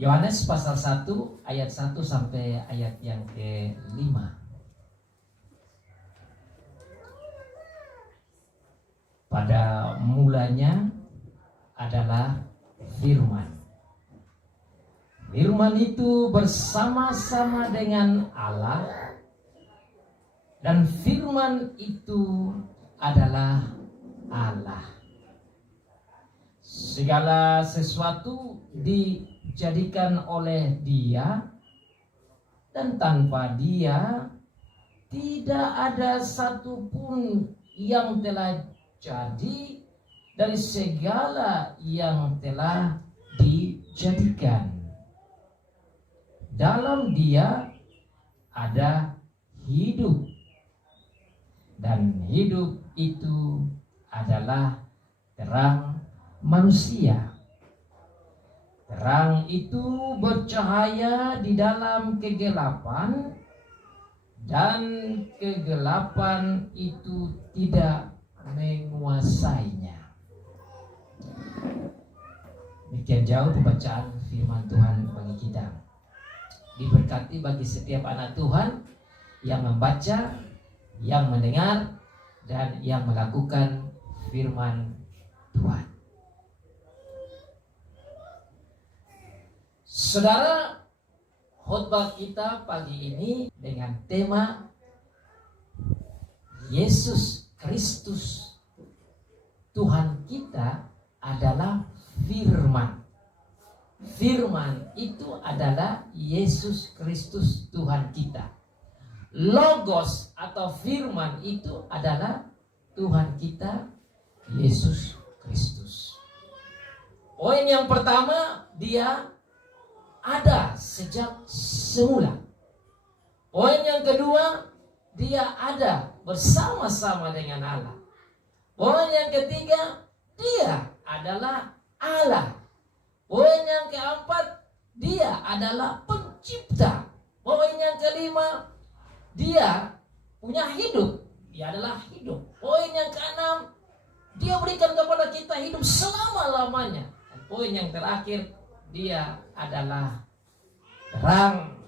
Yohanes pasal 1 ayat 1 sampai ayat yang ke-5. Pada mulanya adalah firman. Firman itu bersama-sama dengan Allah, dan firman itu adalah Allah. Segala sesuatu dijadikan oleh Dia, dan tanpa Dia tidak ada satupun yang telah jadi dari segala yang telah dijadikan. Dalam Dia ada hidup, dan hidup itu adalah terang manusia. Terang itu bercahaya di dalam kegelapan, dan kegelapan itu tidak menguasainya. Demikian jauh pembacaan firman Tuhan bagi kita. Diberkati bagi setiap anak Tuhan yang membaca, yang mendengar, dan yang melakukan firman Tuhan. Saudara, khotbah kita pagi ini dengan tema Yesus Kristus Tuhan kita adalah firman. Firman itu adalah Yesus Kristus Tuhan kita. Logos atau firman itu adalah Tuhan kita, Yesus Kristus. Poin yang pertama, Dia ada sejak semula. Poin yang kedua, Dia ada bersama-sama dengan Allah. Poin yang ketiga, Dia adalah Allah. Poin yang keempat, Dia adalah pencipta. Poin yang kelima, Dia punya hidup. Dia adalah hidup. Poin yang keenam, Dia berikan kepada kita hidup selama-lamanya. Dan poin yang terakhir, Dia adalah terang.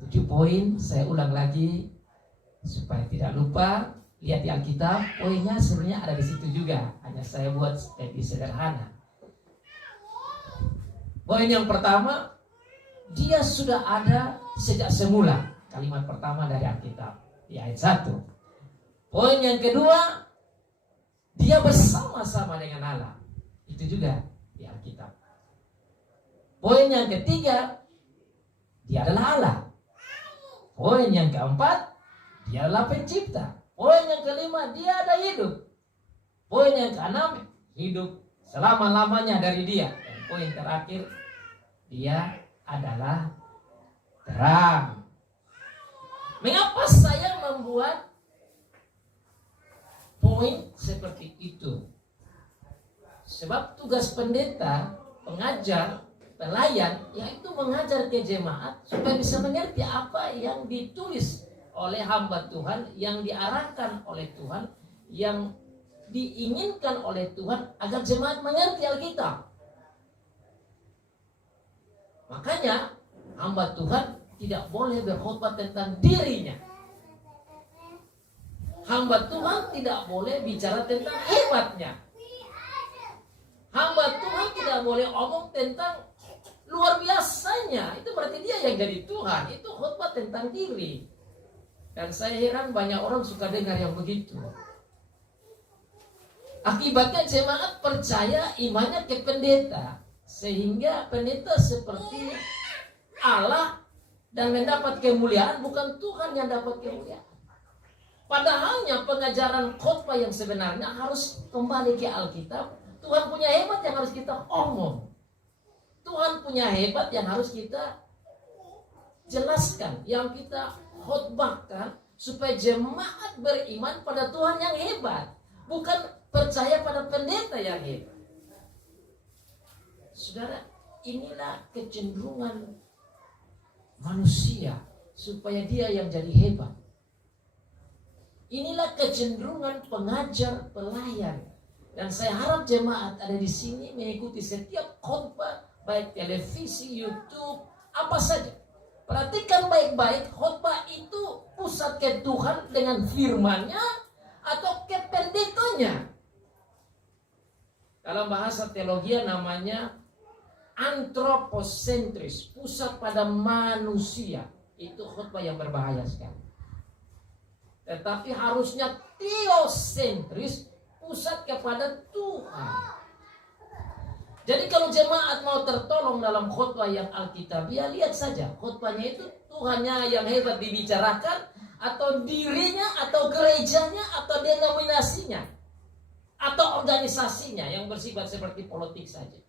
7 poin, saya ulang lagi supaya tidak lupa. Lihat di Alkitab, poinnya sebenarnya ada di situ juga. Hanya saya buat lebih sederhana. Poin yang pertama, Dia sudah ada sejak semula. Kalimat pertama dari Alkitab di ayat 1. Poin yang kedua, Dia bersama-sama dengan Allah. Itu juga di Alkitab. Poin yang ketiga, Dia adalah Allah. Poin yang keempat, Dia adalah pencipta. Poin yang kelima, Dia ada hidup. Poin yang keenam, hidup selama-lamanya dari Dia. Dan poin terakhir, Dia adalah terang. Mengapa saya membuat poin seperti itu? Sebab tugas pendeta, pengajar, pelayan, yaitu mengajar ke jemaat supaya bisa mengerti apa yang ditulis oleh hamba Tuhan, yang diarahkan oleh Tuhan, yang diinginkan oleh Tuhan agar jemaat mengerti Alkitab. Makanya hamba Tuhan tidak boleh berkhotbah tentang dirinya. Hamba Tuhan tidak boleh bicara tentang hebatnya. Hamba Tuhan tidak boleh omong tentang luar biasanya. Itu berarti dia yang jadi Tuhan. Itu khotbah tentang diri. Dan saya heran banyak orang suka dengar yang begitu. Akibatnya jemaat percaya imannya ke pendeta, sehingga pendeta seperti Allah dan mendapat kemuliaan, bukan Tuhan yang dapat kemuliaan. Padahalnya pengajaran khotbah yang sebenarnya harus kembali ke Alkitab. Tuhan punya hebat yang harus kita omong. Tuhan punya hebat yang harus kita jelaskan, yang kita khotbahkan, supaya jemaat beriman pada Tuhan yang hebat, bukan percaya pada pendeta yang hebat. Saudara, inilah kecenderungan manusia supaya dia yang jadi hebat. Inilah kecenderungan pengajar, pelayan Dan saya harap jemaat ada di sini mengikuti setiap khotbah, baik televisi, YouTube, apa saja. Perhatikan baik-baik, khotbah itu pusat ke Tuhan dengan firman-Nya atau ke pendetanya. Dalam bahasa teologi namanya antroposentris, pusat pada manusia. Itu khotbah yang berbahaya sekali. Tetapi harusnya teosentris, pusat kepada Tuhan. Jadi kalau jemaat mau tertolong dalam khotbah yang alkitabiah, lihat saja khotbahnya itu Tuhannya yang hebat dibicarakan, atau dirinya, atau gerejanya, atau denominasinya, atau organisasinya yang bersifat seperti politik saja.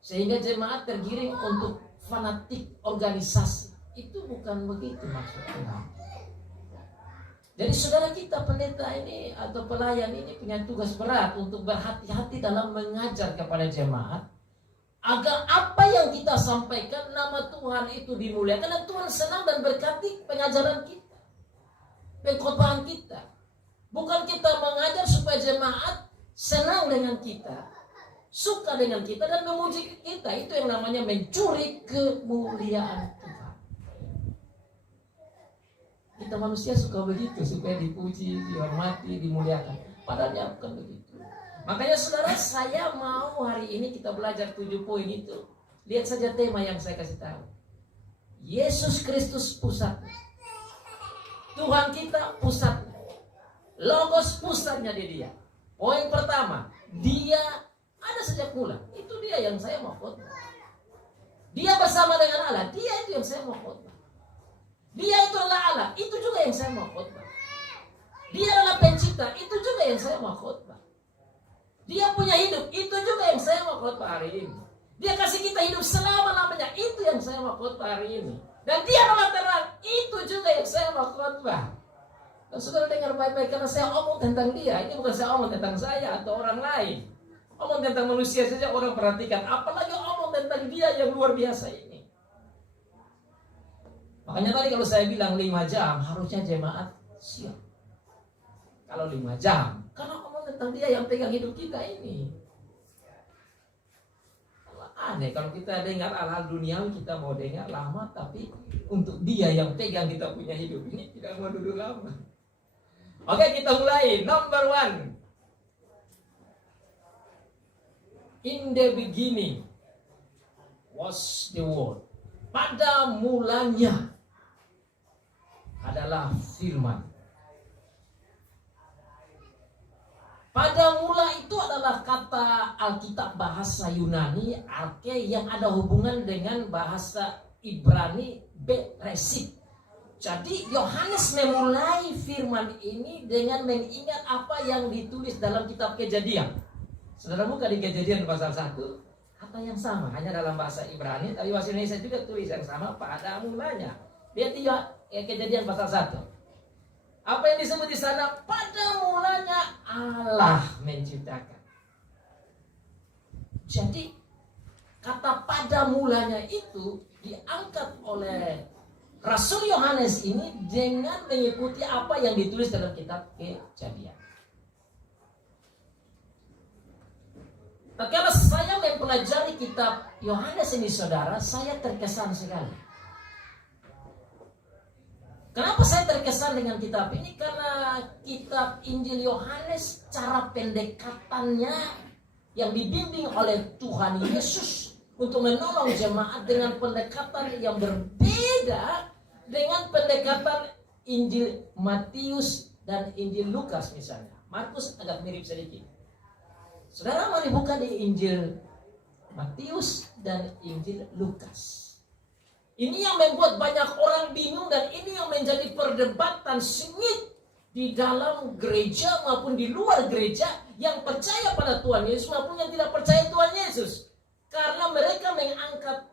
Sehingga jemaat tergiring untuk fanatik organisasi. Itu bukan begitu maksudnya. Jadi saudara kita pendeta ini atau pelayan ini punya tugas berat untuk berhati-hati dalam mengajar kepada jemaat, agar apa yang kita sampaikan nama Tuhan itu dimuliakan dan Tuhan senang dan berkati pengajaran kita, pengkhotbahan kita. Bukan kita mengajar supaya jemaat senang dengan kita, suka dengan kita dan memuji kita. Itu yang namanya mencuri kemuliaan Tuhan. Kita manusia suka begitu, supaya dipuji, dihormati, dimuliakan. Padahal bukan begitu. Makanya saudara, saya mau hari ini kita belajar 7 poin itu. Lihat saja tema yang saya kasih tahu. Yesus Kristus pusatnya. Tuhan kita pusatnya. Logos pusatnya di Dia. Poin pertama, Dia ada sejak mula. Itu Dia yang saya mau khotbah. Dia bersama dengan Allah. Dia itu yang saya mau khotbah. Dia itu adalah Allah. Itu juga yang saya mau khotbah. Dia adalah pencipta. Itu juga yang saya mau khotbah. Dia punya hidup. Itu juga yang saya mau khotbah hari ini. Dia kasih kita hidup selama-lamanya. Itu yang saya mau khotbah hari ini. Dan Dia adalah terang. Itu juga yang saya mau khotbah. Dan saudara dengar baik-baik, karena saya omong tentang Dia. Ini bukan saya omong tentang saya atau orang lain. Omong tentang manusia saja orang perhatikan. Apalagi omong tentang Dia yang luar biasa ini. Makanya tadi kalau saya bilang 5 jam, harusnya jemaat siap. Kalau 5 jam, karena omong tentang Dia yang pegang hidup kita ini. Aneh kalau kita dengar hal-hal duniawi, kita mau dengar lama, tapi untuk Dia yang pegang kita punya hidup ini tidak mau duduk lama. Oke, kita mulai. Number 1. In the beginning was the word. Pada mulanya adalah firman. Pada mula itu adalah kata Alkitab bahasa Yunani arke yang ada hubungan dengan bahasa Ibrani beresit. Jadi Yohanes memulai firman ini dengan mengingat apa yang ditulis dalam kitab Kejadian. Saudara buka di Kejadian pasal 1, kata yang sama, hanya dalam bahasa Ibrani, tapi bahasa Indonesia juga tulis yang sama, pada mulanya. Lihat juga Kejadian pasal 1. Apa yang disebut di sana? Pada mulanya Allah menciptakan. Jadi kata pada mulanya itu diangkat oleh Rasul Yohanes ini dengan mengikuti apa yang ditulis dalam kitab Kejadian. Kalau saya mempelajari kitab Yohanes ini saudara, saya terkesan sekali. Kenapa saya terkesan dengan kitab ini? Karena kitab Injil Yohanes, cara pendekatannya yang dibimbing oleh Tuhan Yesus untuk menolong jemaat dengan pendekatan yang berbeda dengan pendekatan Injil Matius dan Injil Lukas misalnya. Markus agak mirip sedikit. Saudara mari buka di Injil Matius dan Injil Lukas. Ini yang membuat banyak orang bingung dan ini yang menjadi perdebatan sengit di dalam gereja maupun di luar gereja yang percaya pada Tuhan Yesus maupun yang tidak percaya Tuhan Yesus. Karena mereka mengangkat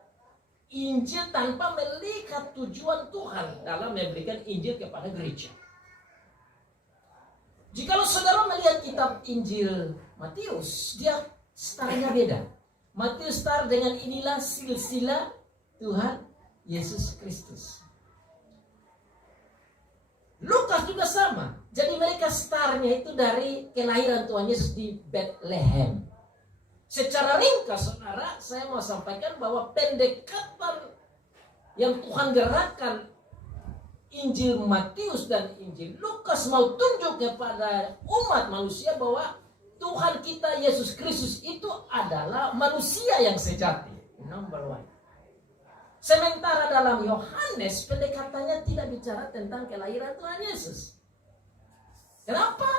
Injil tanpa melihat tujuan Tuhan dalam memberikan Injil kepada gereja. Jikalau saudara melihat kitab Injil Matius, dia startnya beda. Matius start dengan inilah silsilah Tuhan Yesus Kristus. Lukas juga sama. Jadi mereka startnya itu dari kelahiran Tuhan Yesus di Bethlehem. Secara ringkas saudara, saya mau sampaikan bahwa pendekatan yang Tuhan gerakkan Injil Matius dan Injil Lukas mau tunjuk kepada umat manusia bahwa Tuhan kita Yesus Kristus itu adalah manusia yang sejati. Number one. Sementara dalam Yohanes pendekatannya tidak bicara tentang kelahiran Tuhan Yesus. Kenapa?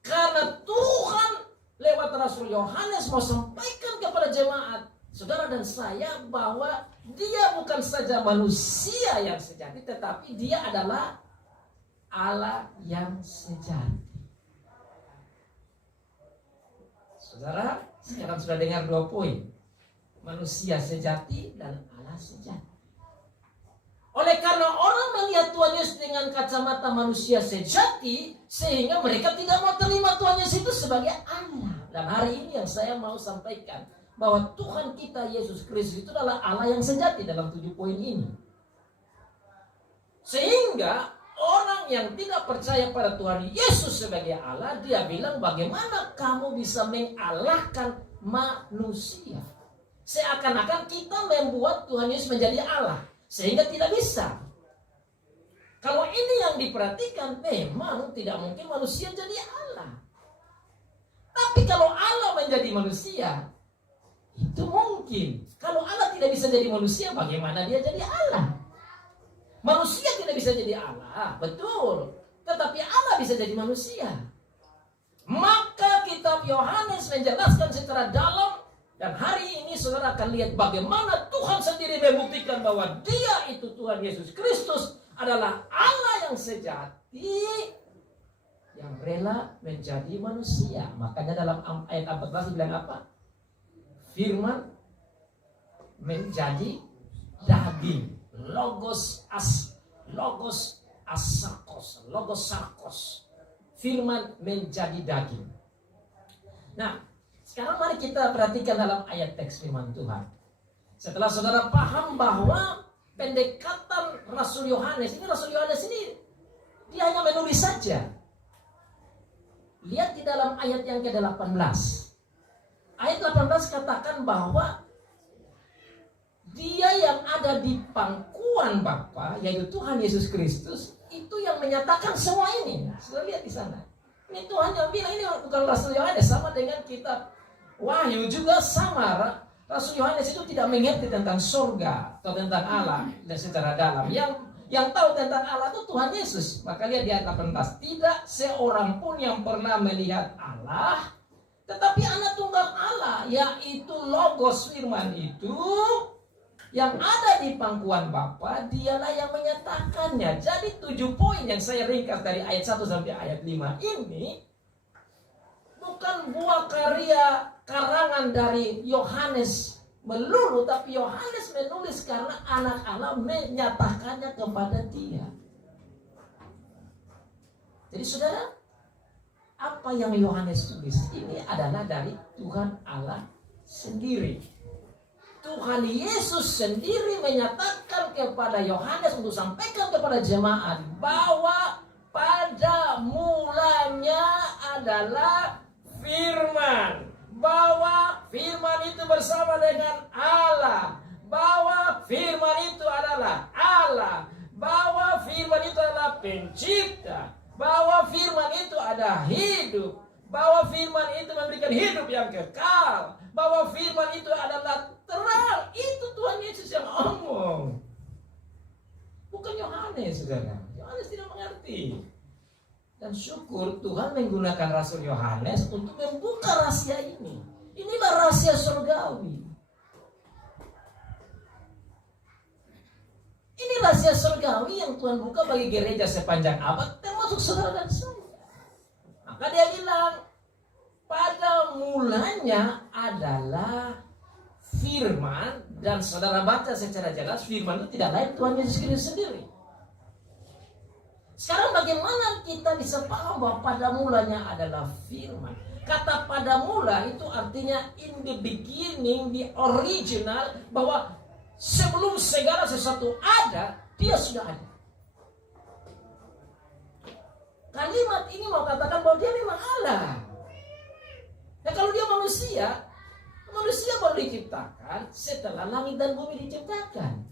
Karena Tuhan lewat Rasul Yohanes mau sampaikan kepada jemaat, saudara dan saya, bahwa dia bukan saja manusia yang sejati, tetapi dia adalah Allah yang sejati. Saudara, sekarang sudah dengar 2 poin. Manusia sejati dan Allah sejati. Oleh karena orang melihat Tuhan Yesus dengan kacamata manusia sejati, sehingga mereka tidak mau terima Tuhan Yesus itu sebagai Allah. Dan hari ini yang saya mau sampaikan, bahwa Tuhan kita Yesus Kristus itu adalah Allah yang sejati dalam 7 poin ini. Sehingga orang yang tidak percaya pada Tuhan Yesus sebagai Allah, dia bilang, bagaimana kamu bisa mengalahkan manusia? Seakan-akan kita membuat Tuhan Yesus menjadi Allah, sehingga tidak bisa. Kalau ini yang diperhatikan, memang tidak mungkin manusia jadi Allah. Tapi kalau Allah menjadi manusia, itu mungkin. Kalau Allah tidak bisa jadi manusia, bagaimana dia jadi Allah? Manusia tidak bisa jadi Allah, betul. Tetapi Allah bisa jadi manusia. Maka kitab Yohanes menjelaskan secara dalam. Dan hari ini saudara akan lihat bagaimana Tuhan sendiri membuktikan bahwa dia itu Tuhan Yesus Kristus adalah Allah yang sejati, yang rela menjadi manusia. Makanya dalam ayat 14 bilang apa? Firman menjadi daging. Logos sarkos. Firman menjadi daging. Nah, sekarang mari kita perhatikan dalam ayat teks firman Tuhan. Setelah saudara paham bahwa pendekatan Rasul Yohanes ini dia hanya menulis saja. Lihat di dalam ayat yang ke-18. Ayat 18 katakan bahwa dia yang ada di pangkuan Bapa, yaitu Tuhan Yesus Kristus, itu yang menyatakan semua ini. Sudah lihat di sana. Ini Tuhan yang bilang, ini bukan Rasul Yohanes, sama dengan kitab Wahyu juga sama. Rasul Yohanes itu tidak mengerti tentang surga atau tentang Allah dan secara dalam. Yang tahu tentang Allah itu Tuhan Yesus. Maka lihat di ayat 18, tidak seorang pun yang pernah melihat Allah, tetapi anak tunggal Allah, yaitu Logos firman itu, yang ada di pangkuan Bapa, dialah yang menyatakannya. Jadi 7 poin yang saya ringkas dari ayat 1 sampai ayat 5 ini bukan buah karya karangan dari Yohanes melulu, tapi Yohanes menulis karena anak Allah menyatakannya kepada dia. Jadi saudara, apa yang Yohanes tulis ini adalah dari Tuhan Allah sendiri. Tuhan Yesus sendiri menyatakan kepada Yohanes untuk sampaikan kepada jemaat bahwa pada mulanya adalah firman, bahwa firman itu bersama dengan Allah, bahwa firman itu adalah Allah, bahwa firman itu adalah pencipta, bahwa firman itu ada hidup, bahwa firman itu memberikan hidup yang kekal, bahwa firman itu adalah terang. Itu Tuhan Yesus yang ngomong, bukan Yohanes, saudara. Yohanes tidak mengerti. Dan syukur Tuhan menggunakan Rasul Yohanes untuk membuka rahasia ini. Inilah rahasia surgawi. Ini rahasia surgawi yang Tuhan buka bagi gereja sepanjang abad, termasuk saudara dan saya. Maka dia bilang, pada mulanya adalah firman. Dan saudara baca secara jelas, firman itu tidak lain Tuhan Yesus Kristus sendiri. Sekarang bagaimana kita bisa paham bahwa pada mulanya adalah firman? Kata pada mula itu artinya in the beginning, the original, bahwa sebelum segala sesuatu ada, dia sudah ada. Kalimat ini mau katakan bahwa dia memang Allah. Nah kalau dia manusia baru diciptakan setelah langit dan bumi diciptakan.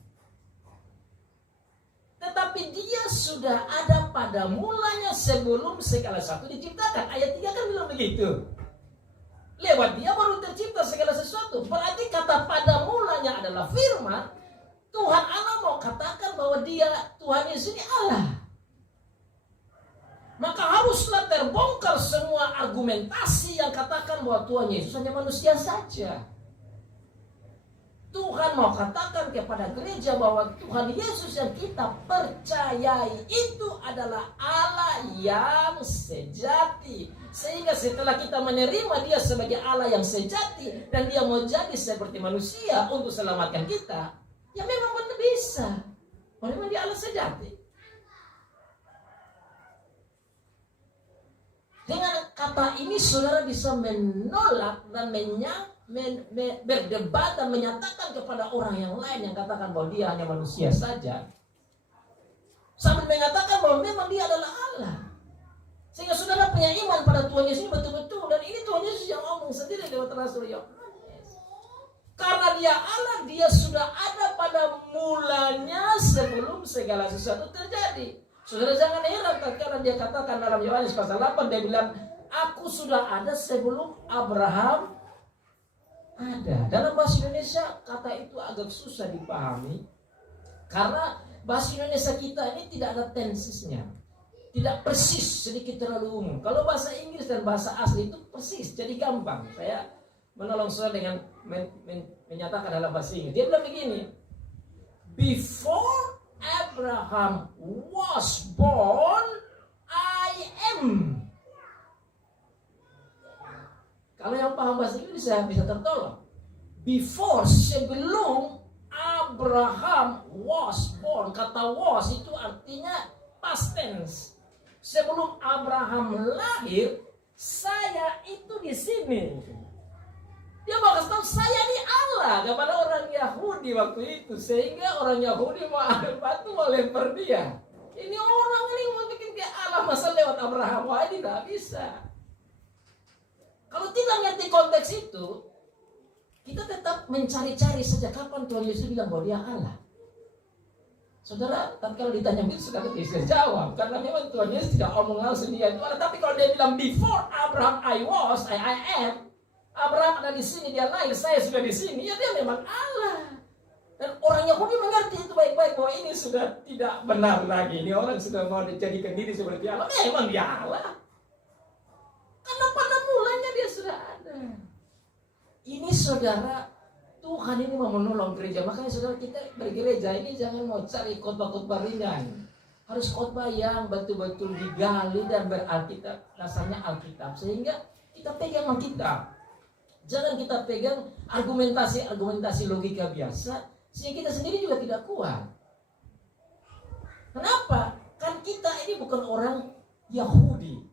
Tetapi dia sudah ada pada mulanya sebelum segala sesuatu diciptakan. Ayat 3 kan bilang begitu. Lewat dia baru tercipta segala sesuatu. Berarti kata pada mulanya adalah firman. Tuhan Allah mau katakan bahwa dia, Tuhan Yesus ini Allah. Maka haruslah terbongkar semua argumentasi yang katakan bahwa Tuhan Yesus hanya manusia saja. Tuhan mau katakan kepada gereja bahwa Tuhan Yesus yang kita percayai itu adalah Allah yang sejati. Sehingga setelah kita menerima dia sebagai Allah yang sejati dan dia mau jadi seperti manusia untuk selamatkan kita, ya memang benar bisa. Memang dia Allah sejati. Dengan kata ini saudara bisa menolak dan berdebat dan menyatakan kepada orang yang lain yang katakan bahwa dia hanya manusia saja, sambil mengatakan bahwa memang dia adalah Allah. Sehingga saudara punya iman pada Tuhan Yesus betul-betul. Dan ini Tuhan Yesus yang ngomong sendiri lewat Rasul Yohanes. Karena dia Allah, dia sudah ada pada mulanya sebelum segala sesuatu terjadi. Saudara jangan heran karena dia katakan dalam Yohanes pasal 8, dia bilang, aku sudah ada sebelum Abraham ada. Dalam bahasa Indonesia kata itu agak susah dipahami. Karena bahasa Indonesia kita ini tidak ada tensesnya. Tidak persis, sedikit terlalu umum. Kalau bahasa Inggris dan bahasa asli itu persis, jadi gampang. Saya menolong saudara dengan menyatakan dalam bahasa Inggris. Dia bilang begini, before Abraham was born, I am. Kalau yang paham bahasa Inggris bisa tertolong. Before, sebelum Abraham was born. Kata was itu artinya past tense. Sebelum Abraham lahir, saya itu di sini. Dia mau kasih tahu saya ini Allah kepada orang Yahudi waktu itu, sehingga orang Yahudi mau ambil batu mau lempar dia. Ini orang ini mau bikin dia Allah masa lewat Abraham, wah ini tidak bisa. Kalau tidak ngerti konteks itu, kita tetap mencari-cari sejak kapan Tuhan Yesus bilang bahwa dia Allah. Saudara, tapi kalau ditanya begitu sudah bisa jawab, karena memang Tuhan Yesus tidak omong langsung dia itu Allah. Tapi kalau dia bilang before Abraham I was, I am, Abraham ada di sini, dia lahir, saya sudah di sini, ya dia memang Allah. Dan orang Yahudi mengerti itu baik-baik bahwa ini sudah tidak benar lagi. Ini orang sudah mau dijadikan diri seperti Allah. Memang dia Allah. Karena pada mulanya dia sudah ada. Ini saudara, Tuhan ini mau menolong gereja. Makanya saudara kita bergereja ini jangan mau cari khotbah-khotbah ringan. Harus khotbah yang betul-betul digali dan beralkitab, dasarnya Alkitab. Sehingga kita pegang Alkitab. Jangan kita pegang argumentasi logika biasa. Sehingga kita sendiri juga tidak kuat. Kenapa? Kan kita ini bukan orang Yahudi.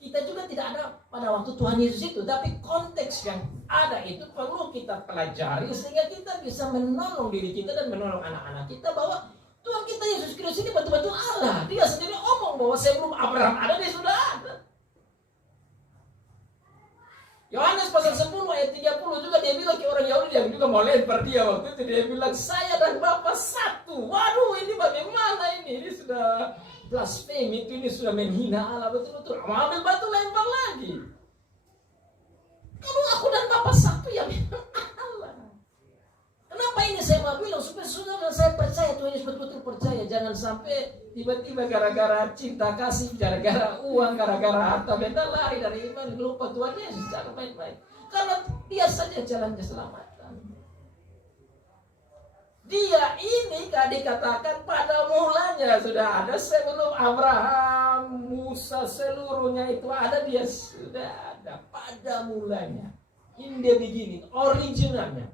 Kita juga tidak ada pada waktu Tuhan Yesus itu. Tapi konteks yang ada itu perlu kita pelajari sehingga kita bisa menolong diri kita dan menolong anak-anak kita bahwa Tuhan kita Yesus Kristus ini betul-betul Allah. Dia sendiri omong bahwa sebelum Abraham ada, dia sudah ada. Yohanes pasal 10 ayat 30 juga dia bilang ke orang Yahudi yang juga mau lempar dia waktu itu. Dia bilang saya dan Bapa satu. Waduh, ini bagaimana ini? Ini sudah blasfemi, ini sudah menghina Allah betul-betul. Mau ambil batu lempar lagi. Kalau aku dan Bapa satu ya memang Allah. Kenapa ini saya mau bilang supaya saudara dan saya percaya Tuhan Yesus betul-betul percaya. Jangan sampai tiba-tiba gara-gara cinta kasih, gara-gara uang, gara-gara harta benda lari dari iman, lupa Tuhan Yesus secara baik-baik. Karena dia saja jalan keselamatan. Dia ini kan dikatakan pada mulanya sudah ada sebelum Abraham, Musa seluruhnya itu ada, dia sudah ada pada mulanya. In the beginning, originalnya.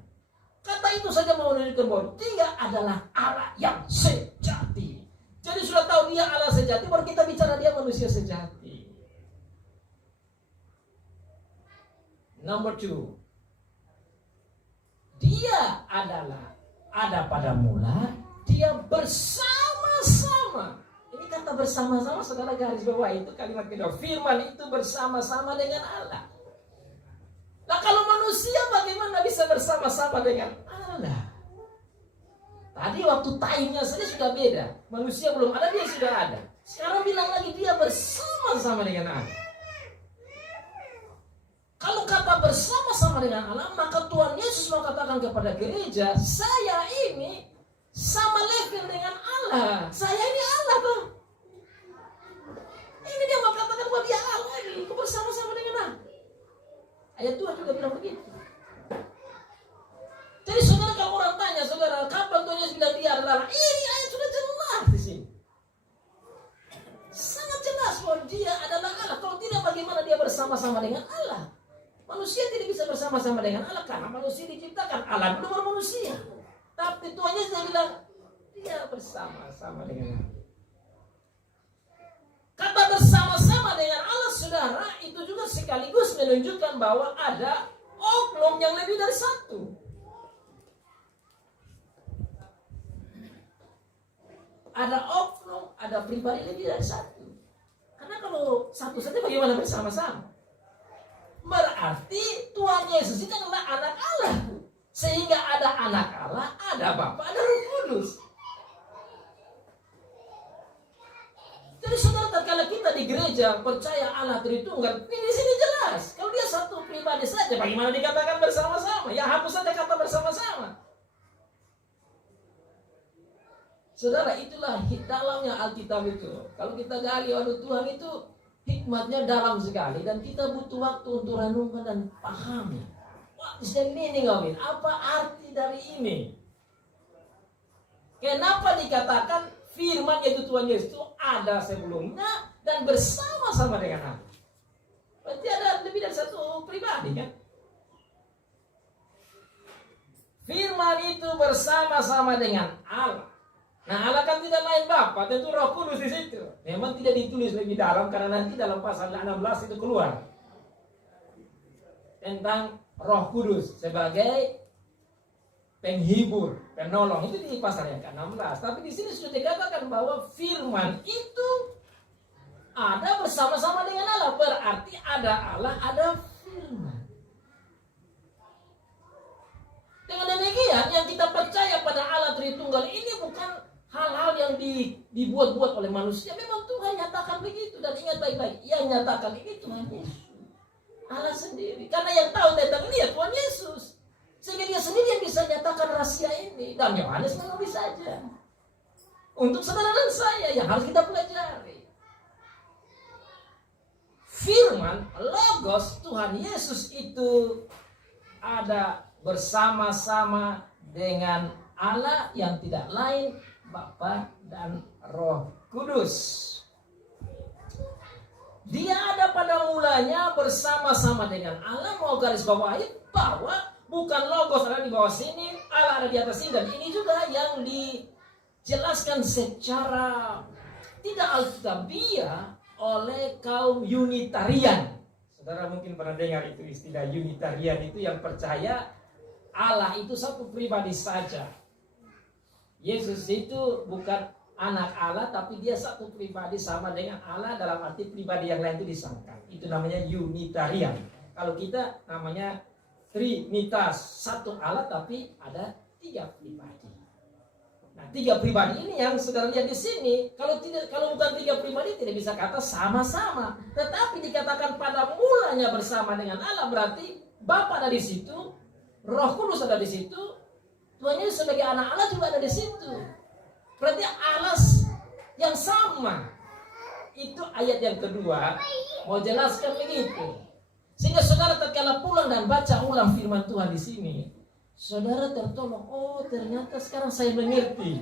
Kata itu saja mau menunjukkan bahwa dia adalah Allah yang sejati. Jadi sudah tahu dia Allah sejati, baru kita bicara dia manusia sejati. Number 2. Dia adalah ada pada mula, dia bersama-sama. Ini kata kata bersama-sama, saudara garis bawah itu kalimat kedua. Firman itu bersama-sama dengan Allah. Nah kalau manusia bagaimana bisa bersama-sama dengan Allah? Tadi waktu time-nya saja sudah beda. Manusia belum ada, dia sudah ada. Sekarang bilang lagi dia bersama-sama dengan Allah. Kalau kata bersama-sama dengan Allah, maka Tuhan Yesus mau katakan kepada gereja, saya ini sama level dengan Allah. Saya ini Allah tuh. Ini dia mau katakan bahwa dia Allah ini, bersama-sama dengan Allah. Ayat Tuhan juga bilang begitu. Jadi saudara, kalau orang tanya, saudara, kapan Tuhan Yesus bilang dia adalah Allah? Ini ayat sudah jelas di sini. Sangat jelas bahwa dia adalah Allah. Kalau tidak, bagaimana dia bersama-sama dengan Allah? Manusia tidak bisa bersama-sama dengan Allah karena manusia diciptakan, Allah belum bermanusia. Tapi Tuhan Yesus bilang dia bersama-sama dengan Allah. Kata bersama-sama dengan Allah, saudara, itu juga sekaligus menunjukkan bahwa ada oknum yang lebih dari satu. Ada oknum, ada pribadi lebih dari satu. Karena kalau satu saja bagaimana bersama-sama? Berarti Tuhan Yesus itu adalah anak Allah. Sehingga ada anak Allah, ada Bapa, ada Roh Kudus. Jadi saudara, tatkala kita di gereja percaya Allah Tritunggal, ini di sini jelas. Kalau dia satu pribadi saja, bagaimana dikatakan bersama-sama? Ya hapus saja kata bersama-sama. Saudara, itulah dalamnya Alkitab itu. Kalau kita gali, waduh Tuhan itu hikmatnya dalam sekali dan kita butuh waktu untuk renungkan dan pahami. What is the meaning of it? Apa arti dari ini? Kenapa dikatakan firman yaitu Tuhan Yesus itu ada sebelumnya dan bersama-sama dengan Allah? Berarti ada lebih dari satu pribadi kan? Firman itu bersama-sama dengan Allah. Nah, Allah kan tidak lain Bapa, tentu Roh Kudus di situ. Memang tidak ditulis lebih dalam karena nanti dalam pasal 16 itu keluar tentang Roh Kudus sebagai penghibur, penolong. Itu di pasal yang ke-16. Tapi di sini sudah dikatakan bahwa firman itu ada bersama-sama dengan Allah. Berarti ada Allah, ada firman. Dengan demikian yang kita percaya pada Allah Tritunggal ini bukan hal-hal yang dibuat-buat oleh manusia. Memang Tuhan nyatakan begitu. Dan ingat baik-baik, yang nyatakan ini Tuhan Yesus, Allah sendiri. Karena yang tahu tentang ini ya Tuhan Yesus. Sehingga dia sendiri yang bisa nyatakan rahasia ini. Dan Yohanes menulis saja. Untuk saudara dan saya yang harus kita pelajari. Firman, Logos, Tuhan Yesus itu ada bersama-sama dengan Allah yang tidak lain Bapa dan Roh Kudus. Dia ada pada mulanya bersama-sama dengan Allah. Mau garis bawahi bahwa bukan Logos ada di bawah sini, Allah ada di atas sini. Dan ini juga yang dijelaskan secara tidak alkitabiah oleh kaum Unitarian. Saudara mungkin pernah dengar itu istilah Unitarian, itu yang percaya Allah itu satu pribadi saja. Yesus itu bukan anak Allah, tapi dia satu pribadi sama dengan Allah, dalam arti pribadi yang lain itu disangka. Itu namanya Unitarian. Kalau kita namanya Trinitas, satu Allah tapi ada tiga pribadi. Nah, tiga pribadi ini yang saudara lihat di sini. Kalau bukan tiga pribadi tidak bisa kata sama-sama. Tetapi dikatakan pada mulanya bersama dengan Allah, berarti Bapa ada di situ, Roh Kudus ada di situ, Tuhan Yesus sebagai anak Allah juga ada di situ. Berarti Allah yang sama. Itu ayat yang kedua mau jelaskan begitu. Sehingga saudara tatkala pulang dan baca ulang firman Tuhan di sini, saudara tertolong. Oh, ternyata sekarang saya mengerti.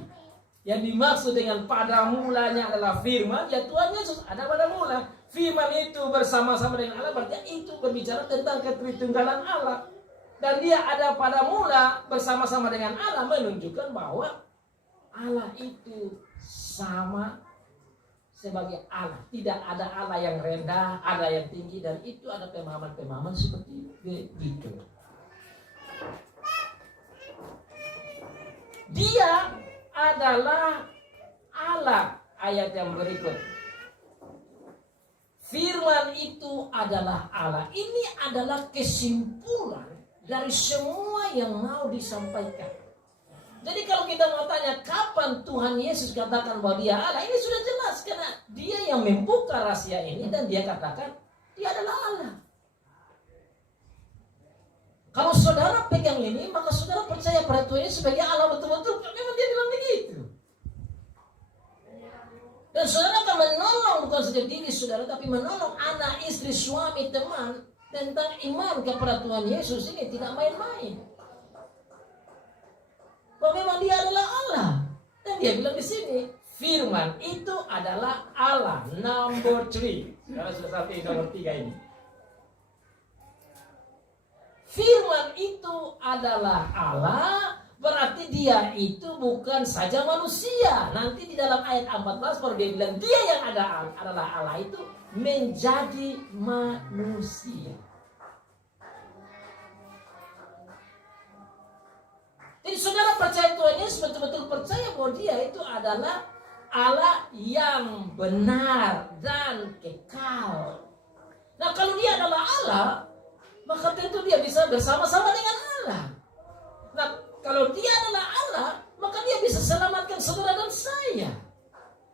Yang dimaksud dengan pada mulanya adalah firman, ya Tuhan Yesus ada pada mula. Firman itu bersama-sama dengan Allah, berarti itu berbicara tentang ketritunggalan Allah. Dan dia ada pada mula bersama-sama dengan Allah, menunjukkan bahwa Allah itu sama sebagai Allah. Tidak ada Allah yang rendah, ada yang tinggi, dan itu ada pemahaman-pemahaman seperti begitu. Dia adalah Allah, ayat yang berikut. Firman itu adalah Allah. Ini adalah kesimpulan dari semua yang mau disampaikan. Jadi kalau kita mau tanya kapan Tuhan Yesus katakan bahwa dia Allah, ini sudah jelas karena dia yang membuka rahasia ini dan dia katakan dia adalah Allah. Kalau saudara pegang ini, maka saudara percaya pada Tuhan Yesus sebagai Allah betul-betul. Memang dia bilang begitu. Dan saudara akan menolong bukan saja diri saudara, tapi menolong anak, istri, suami, teman tentang iman kepada Tuhan Yesus ini tidak main-main. Bahwa memang dia adalah Allah. Dan dia bilang di sini, firman itu adalah Allah. Number 3. Saudara sudah sampai nomor 3 ini. Firman itu adalah Allah, berarti dia itu bukan saja manusia. Nanti di dalam ayat 14 baru dia bilang dia yang adalah Allah itu menjadi manusia. Jadi saudara percaya Tuhan Yesus, betul-betul percaya bahwa dia itu adalah Allah yang benar dan kekal. Nah kalau dia adalah Allah, maka tentu dia bisa bersama-sama dengan Allah. Nah, kalau dia adalah Allah, maka dia bisa selamatkan saudara dan saya.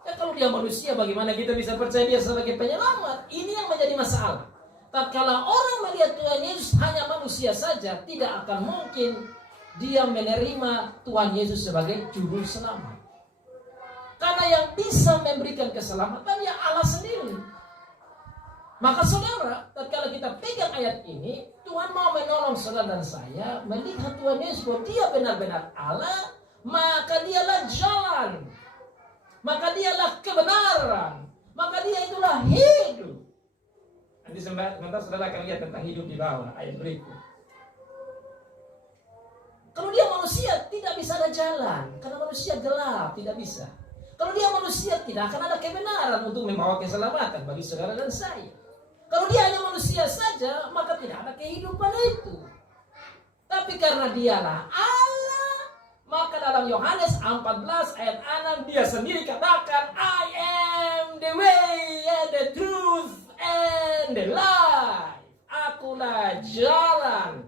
Ya, kalau dia manusia, bagaimana kita bisa percaya dia sebagai penyelamat? Ini yang menjadi masalah. Tatkala orang melihat Tuhan Yesus hanya manusia saja, tidak akan mungkin dia menerima Tuhan Yesus sebagai juru selamat. Karena yang bisa memberikan keselamatan ya Allah sendiri. Maka saudara, tatkala kita pegang ayat ini, Tuhan mau menolong saudara dan saya melihat Tuhan Yesus bahwa dia benar-benar Allah, maka dialah jalan, maka dialah kebenaran, maka dia itulah hidup. Nanti sebentar saudara akan lihat tentang hidup di bawah ayat berikut. Kalau dia manusia tidak bisa ada jalan, karena manusia gelap, tidak bisa. Kalau dia manusia tidak akan ada kebenaran untuk membawa keselamatan bagi saudara dan saya. Kalau dia hanya manusia saja, maka tidak ada kehidupan itu. Tapi karena dialah Allah, maka dalam Yohanes 14 ayat 6 dia sendiri katakan, I am the way and the truth and the life. Akulah jalan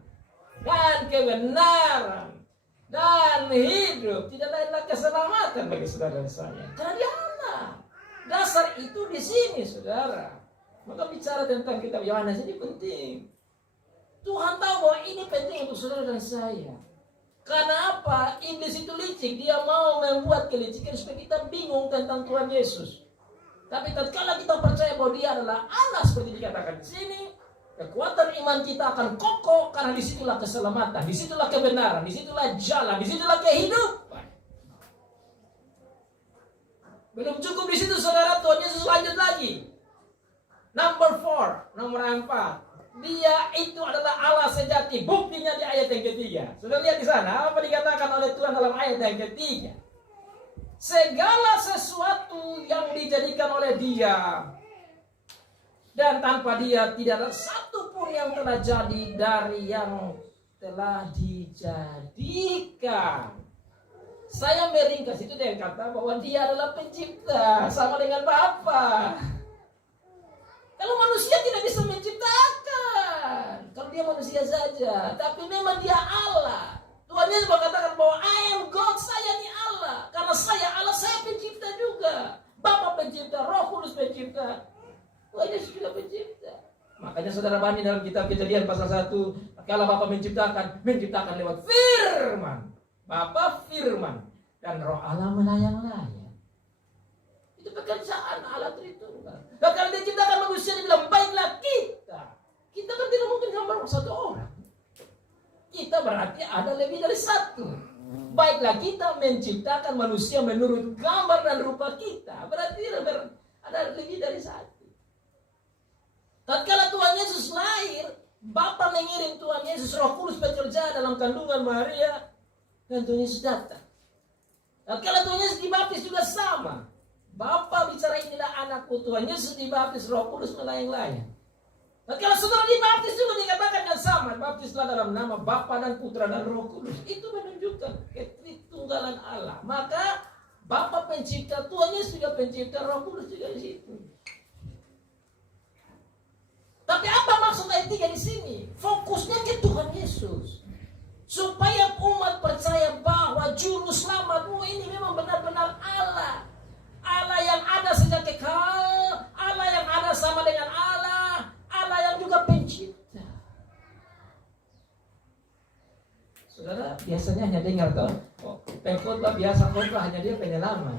dan kebenaran dan hidup. Tidak lainlah keselamatan bagi saudara dan saya. Karena dia Allah. Dasar itu di sini, saudara. Maka bicara tentang kitab Yohanes ini penting. Tuhan tahu bahwa ini penting untuk saudara dan saya. Karena apa? Iblis itu licik. Dia mau membuat kelicikan supaya kita bingung tentang Tuhan Yesus. Tapi tatkala kita percaya bahwa dia adalah Allah seperti dikatakan di sini, kekuatan iman kita akan kokoh karena disitulah keselamatan, disitulah kebenaran, disitulah jalan, disitulah kehidupan. Belum cukup di situ saudara, Tuhan Yesus lanjut lagi. Number 4, nomor 4. Dia itu adalah Allah sejati. Buktinya di ayat yang ketiga. Sudah lihat di sana apa dikatakan oleh Tuhan dalam ayat yang ketiga. Segala sesuatu yang dijadikan oleh dia, dan tanpa dia tidak ada satu pun yang telah jadi dari yang telah dijadikan. Saya meringkas itu dengan kata bahwa dia adalah pencipta, sama dengan Bapa. Kalau manusia tidak bisa menciptakan, kalau dia manusia saja, tapi memang dia Allah. Tuhan Yesus mengatakan bahwa I am God, saya ini Allah. Karena saya Allah, saya pencipta juga. Bapa pencipta, Roh Kudus pencipta. Tuhan Yesus juga pencipta. Makanya saudara Bani dalam kitab Kejadian pasal 1, kalau Bapa menciptakan lewat firman. Bapa firman dan Roh Allah melayang-layang. Itu pekerjaan Allah Tritunggal. Nah, kalau dia ciptakan manusia, dia bilang, baiklah kita. Kita kan tidak mungkin gambar satu orang. Kita berarti ada lebih dari satu. Baiklah kita menciptakan manusia menurut gambar dan rupa kita. Berarti ada lebih dari satu. Tatkala Tuhan Yesus lahir, Bapa mengirim Tuhan Yesus, Roh Kudus bekerja dalam kandungan Maria, dan Tuhan Yesus datang. Tatkala Tuhan Yesus dibaptis juga sama. Bapa bicara, inilah anakku. Tuhan Yesus dibaptis, Roh Kudus melayang-layang. Tatkala saudara dibaptis juga dikatakan yang sama. Baptislah dalam nama Bapa dan Putra dan Roh Kudus. Itu menunjukkan ketritunggalan Allah. Maka Bapa pencipta, Tuhan Yesus juga pencipta, Roh Kudus juga di situ. Tapi apa maksud ayat 3 di sini? Fokusnya ke Tuhan Yesus. Supaya umat percaya bahwa juru selamatmu ini memang benar-benar Allah. Allah yang ada sejak kekal, Allah yang ada sama dengan Allah, Allah yang juga pencipta. Saudara biasanya hanya dengar toh, pengkhotbah biasa khotbah hanya dia penyelamat.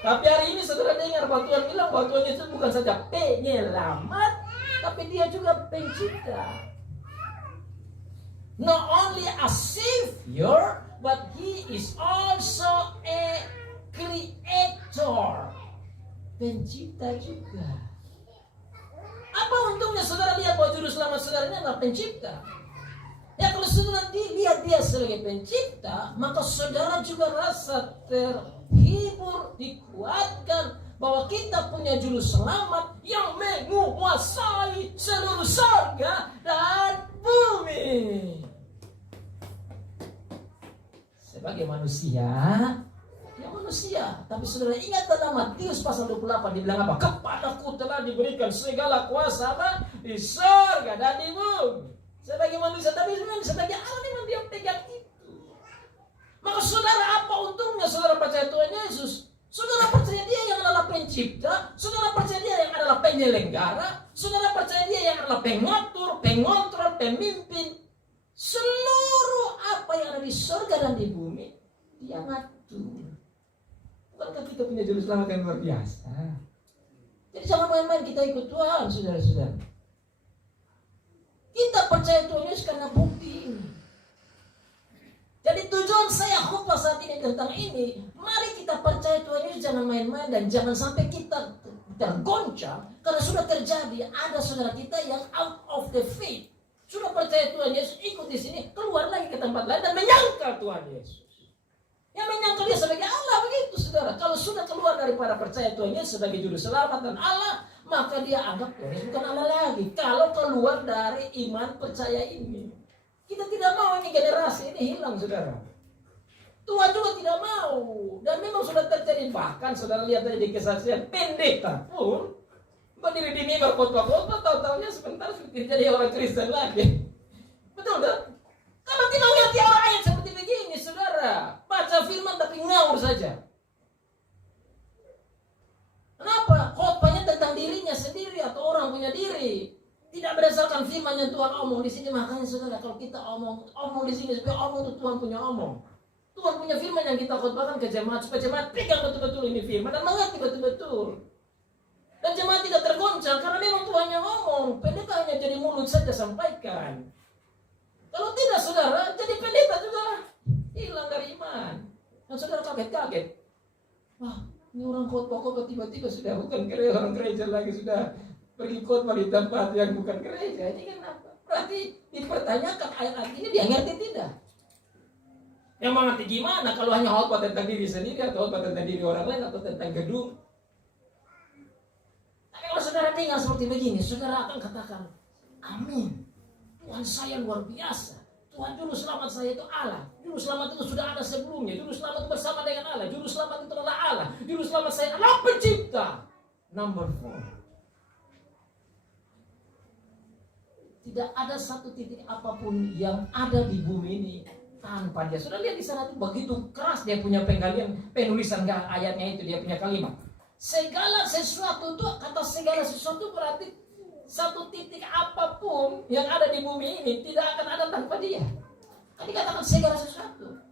Tapi hari ini saudara dengar bahwa Tuhan bilang bahwa Tuhan Yesus bukan saja penyelamat, tapi dia juga pencipta. Not only a savior, but he is also a creator. Pencipta juga. Apa untungnya saudara lihat bahwa juru selamat saudara ini adalah pencipta? Ya kalau saudara lihat dia sebagai pencipta, maka saudara juga rasa terhibur, dikuatkan bahwa kita punya juru selamat yang menguasai seluruh surga dan bumi. Sebagai manusia, ya manusia. Tapi saudara ingat dalam Matius pasal 28 dibilang apa? Kepadaku telah diberikan segala kuasa apa? Di surga dan di bumi. Sebagai manusia, tapi sebagai Allah memang dia pegang itu. Maka saudara apa untungnya saudara percaya Tuhan Yesus? Saudara percaya dia yang adalah pencipta, saudara percaya dia yang adalah penyelenggara, saudara percaya dia yang adalah pengatur, pengontrol, pemimpin. Seluruh apa yang ada di surga dan di bumi, dia ngatur. Bukankah kita punya juru selamat yang luar biasa? Jadi jangan main-main kita ikut Tuhan, saudara-saudara. Kita percaya Tuhan Yesus karena bukti. Jadi tujuan saya khotbah saat ini tentang ini, mari kita percaya Tuhan Yesus, jangan main-main dan jangan sampai kita tergoncang karena sudah terjadi ada saudara kita yang out of the faith. Sudah percaya Tuhan Yesus, ikut di sini, keluar lagi ke tempat lain dan menyangkal Tuhan Yesus. Yang menyangkal dia sebagai Allah, begitu saudara. Kalau sudah keluar daripada percaya Tuhan Yesus sebagai juru selamat dan Allah, maka dia anggap Tuhan Yesus bukan Allah lagi. Kalau keluar dari iman percaya ini, kita tidak mau ini generasi ini hilang, saudara. Tuhan juga tidak mau. Dan memang sudah terjadi, bahkan saudara lihat tadi di kesaksian pendeta pun berdiri di mimbar khotbah-khotbah, tahu-tahunya sebentar sudah jadi orang Kristen lagi. Betul tak? Karena tidak ngerti ayat seperti begini, saudara. Baca firman tapi ngawur saja. Kenapa? Khotbahnya tentang dirinya sendiri atau orang punya diri. Tidak berdasarkan firman yang Tuhan omong di sini. Makanya saudara, kalau kita omong di sini, supaya omong itu Tuhan punya omong. Tuhan punya firman yang kita khotbahkan ke jemaat, supaya jemaat pegang betul-betul ini firman dan mengerti betul-betul. Dan jemaat tidak tergoncang karena memang Tuhan yang ngomong. Pendeta hanya jadi mulut saja sampaikan. Kalau tidak saudara, jadi pendeta juga hilang dari iman. Dan saudara kaget-kaget. Wah, ini orang khotbah tiba-tiba sudah bukan orang gereja lagi, sudah pergi khotbah di tempat yang bukan gereja. Ini kenapa? Berarti dipertanyakan ayat ini dia ngerti tidak? Yang mengerti gimana kalau hanya khotbah tentang diri sendiri atau khotbah tentang diri orang lain atau tentang gedung? Kalau saudara dengar seperti begini, saudara akan katakan, amin. Tuhan saya luar biasa. Tuhan juru selamat saya itu Allah. Juru selamat itu sudah ada sebelumnya. Juru selamat itu bersama dengan Allah. Juru selamat itu adalah Allah. Juru selamat saya adalah pencipta. Number 4. Tidak ada satu titik apapun yang ada di bumi ini tanpa dia. Sudah lihat di sana tuh begitu keras dia punya penggalian penulisan ayatnya itu, dia punya kalimat. Segala sesuatu itu, kata segala sesuatu berarti satu titik apapun yang ada di bumi ini tidak akan ada tanpa dia. Kan dikatakan segala sesuatu.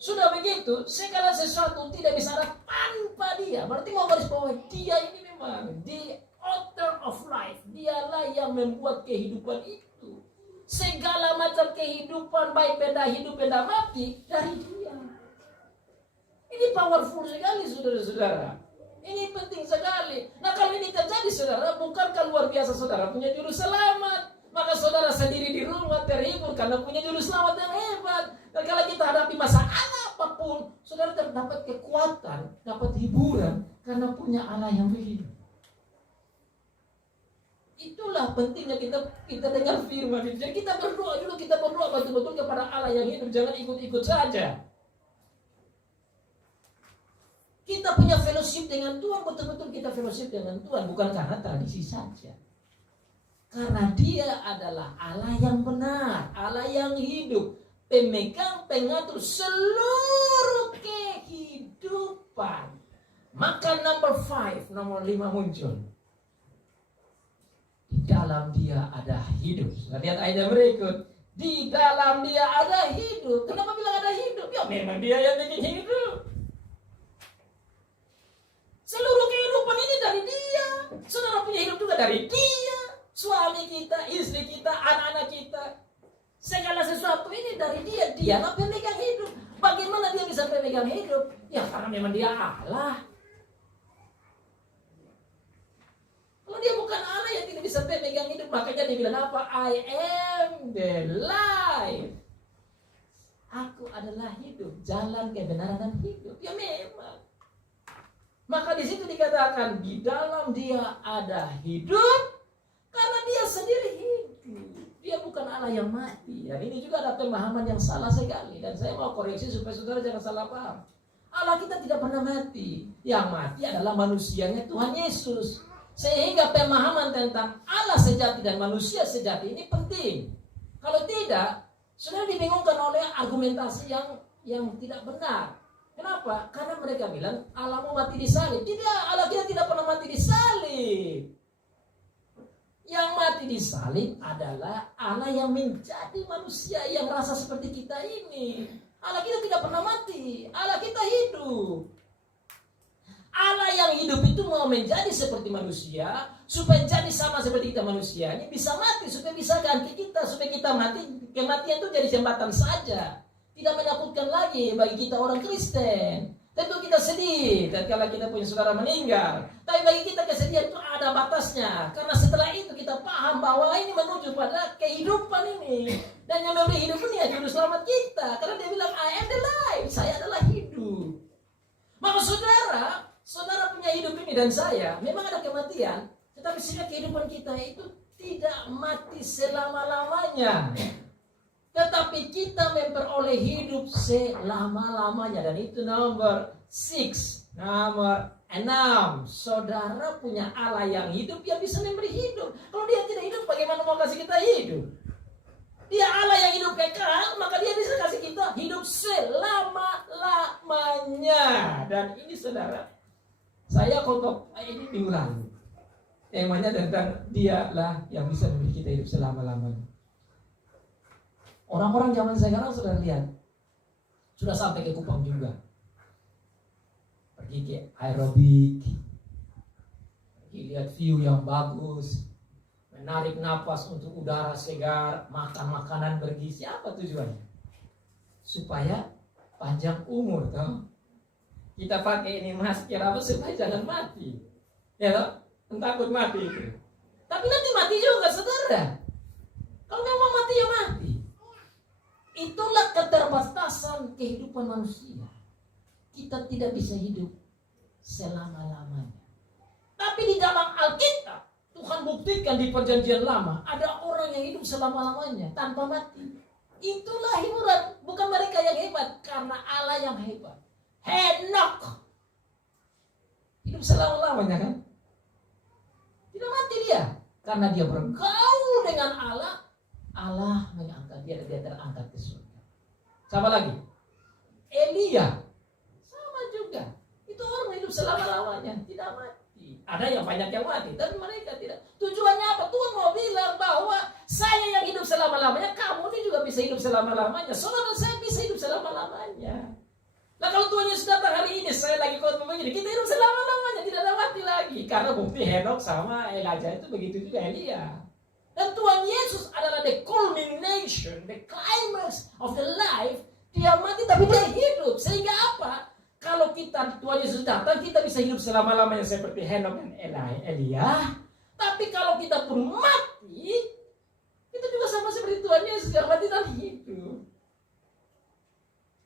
Sudah begitu, segala sesuatu tidak bisa ada tanpa dia. Berarti mau garis bawah, dia ini memang the author of life. Dialah yang membuat kehidupan itu. Segala macam kehidupan, baik benda hidup, benda mati, dari dia. Ini powerful sekali, saudara-saudara. Ini penting sekali. Nah, kalau ini terjadi, saudara, bukankah luar biasa saudara punya juru selamat? Maka saudara sendiri di rumah terhibur karena punya juru selamat yang hebat. Dan kalau kita hadapi masalah apapun, saudara terdapat kekuatan, dapat hiburan karena punya Allah yang begini. Itulah pentingnya kita dengar firman. Jadi kita berdoa dulu, kita berdoa betul-betul kepada Allah yang hidup, jangan ikut-ikut saja. Kita punya fellowship dengan Tuhan, betul-betul kita fellowship dengan Tuhan, bukan karena tradisi saja. Karena Dia adalah Allah yang benar, Allah yang hidup, pemegang, pengatur seluruh kehidupan. Maka nomor 5 muncul. Di dalam Dia ada hidup. Lihat ayat berikut. Di dalam Dia ada hidup. Kenapa bilang ada hidup? Ya memang Dia yang bikin hidup. Seluruh kehidupan ini dari Dia. Saudara punya hidup juga dari Dia. Suami kita, istri kita, anak-anak kita. Segala sesuatu ini dari Dia. Dialah pemegang hidup. Bagaimana Dia bisa pemegang hidup? Ya karena memang Dia Allah. Kalau Dia bukan Allah yang tidak bisa pemegang hidup, makanya Dia bilang apa? I am the life. Aku adalah hidup, jalan kebenaran dan hidup. Ya memang. Maka di situ dikatakan di dalam Dia ada hidup karena Dia sendiri hidup. Dia bukan Allah yang mati. Dan ini juga ada pemahaman yang salah sekali. Dan saya mau koreksi supaya saudara jangan salah paham. Allah kita tidak pernah mati. Yang mati adalah manusianya Tuhan Yesus. Sehingga pemahaman tentang Allah sejati dan manusia sejati ini penting. Kalau tidak, saudara dibingungkan oleh argumentasi yang tidak benar. Kenapa? Karena mereka bilang Allahmu mati di salib. Tidak, Allah kita tidak pernah mati di salib. Yang mati di salib adalah Allah yang menjadi manusia yang rasa seperti kita ini. Allah kita tidak pernah mati. Allah kita hidup. Allah yang hidup itu mau menjadi seperti manusia, supaya jadi sama seperti kita manusia. Ini bisa mati, supaya bisa ganti kita, supaya kita mati. Kematian itu jadi jembatan saja. Tidak menakutkan lagi bagi kita orang Kristen. Tentu kita sedih tatkala kita punya saudara meninggal. Tapi bagi kita kesedihan itu ada batasnya. Karena setelah itu kita paham bahwa ini menuju pada kehidupan ini. Dan yang memberi hidup ini adalah juru selamat kita. Karena Dia bilang, I am the life. Saya adalah hidup. Maka saudara punya hidup ini dan saya. Memang ada kematian. Tetapi sehingga kehidupan kita itu tidak mati selama-lamanya. Tetapi kita memperoleh hidup selama-lamanya. Dan itu nomor 6. Nomor 6. Saudara punya Allah yang hidup, yang bisa memberi hidup. Kalau Dia tidak hidup, bagaimana mau kasih kita hidup? Dia Allah yang hidup kekal, maka Dia bisa kasih kita hidup selama-lamanya. Dan ini saudara, saya khotbah ini minggu lalu. Temanya tentang Dialah yang bisa memberi kita hidup selama-lamanya. Orang-orang zaman sekarang sudah lihat, sudah sampai ke Kupang juga, pergi ke aerobik, pergi lihat view yang bagus, menarik napas untuk udara segar, makan makanan bergizi. Apa tujuannya? Supaya panjang umur, toh. Kita pakai ini masker apa supaya jangan mati, ya toh? Takut mati itu. Tapi nanti mati juga, saudara. Kalau nggak mau mati ya mati. Itulah keterbatasan kehidupan manusia. Kita tidak bisa hidup selama-lamanya. Tapi di dalam Alkitab, Tuhan buktikan di perjanjian lama, ada orang yang hidup selama-lamanya tanpa mati. Itulah hiburan, bukan mereka yang hebat, karena Allah yang hebat. Henok hidup selama-lamanya kan? Tidak mati dia, karena dia bergaul dengan Allah. Allah mengangkat dia dan dia terangkat ke surga. Sama lagi, Elia sama juga. Itu orang hidup selama-lamanya, tidak mati. Ada yang banyak yang mati, tapi mereka tidak. Tujuannya apa? Tuhan mau bilang bahwa saya yang hidup selama-lamanya, kamu ini juga bisa hidup selama-lamanya. Saudara saya bisa hidup selama-lamanya. Nah kalau Tuhan Yesus datang hari ini, saya lagi khotbah begini, kita hidup selama-lamanya, tidak ada mati lagi. Karena bukti Henok sama Elijah itu begitu juga Elia. Dan Tuhan Yesus adalah the culmination, the climax of the life. Dia mati tapi dia hidup. Sehingga apa? Kalau kita Tuhan Yesus datang, kita bisa hidup selama-lamanya seperti Henok dan Elia. Tapi kalau kita pun mati, kita juga sama seperti Tuhan Yesus yang mati dan hidup.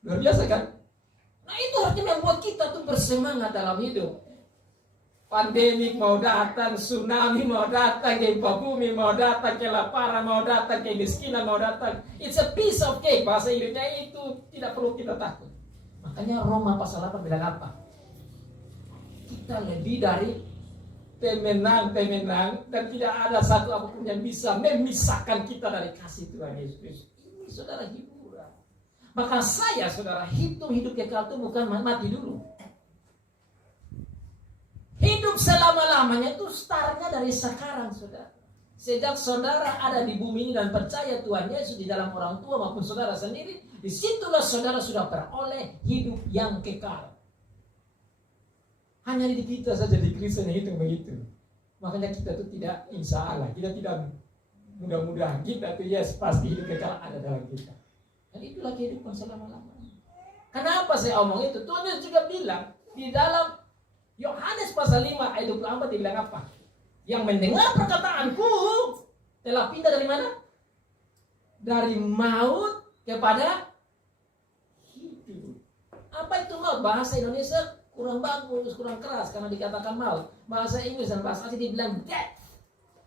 Luar biasa kan? Nah itu artinya membuat kita tuh bersemangat dalam hidup. Pandemik mau datang, tsunami mau datang, gempa bumi mau datang, kelaparan mau datang, kemiskinan mau datang. It's a piece of cake. Bahasa Inggrisnya itu tidak perlu kita takut. Makanya Roma pasal 8 bilang apa? kita lebih dari pemenang, dan tidak ada satu apapun yang bisa memisahkan kita dari kasih Tuhan Yesus. Ini saudara hiburan. Maka saudara, hidup kekal itu bukan mati dulu. Hidup selama-lamanya itu startnya dari sekarang, saudara. Sejak saudara ada di bumi ini dan percaya Tuhan Yesus di dalam orang tua maupun saudara sendiri, disitulah saudara sudah peroleh hidup yang kekal. Hanya di kita saja di Kristen yang hitung begitu. Makanya kita tuh tidak, insya Allah, kita tidak mudah-mudahan kita tuh pasti hidup kekal ada dalam kita. Dan itulah kehidupan selama-lamanya. Kenapa saya omong itu? Tuhan Yesus juga bilang di dalam Yohanes pasal 5 ayat 24 dia bilang apa? Yang mendengar perkataanku telah pindah dari mana? Dari maut kepada hidup. Apa itu maut? Bahasa Indonesia kurang bagus, kurang keras karena dikatakan maut. Bahasa Inggris dan bahasa asing dibilang death.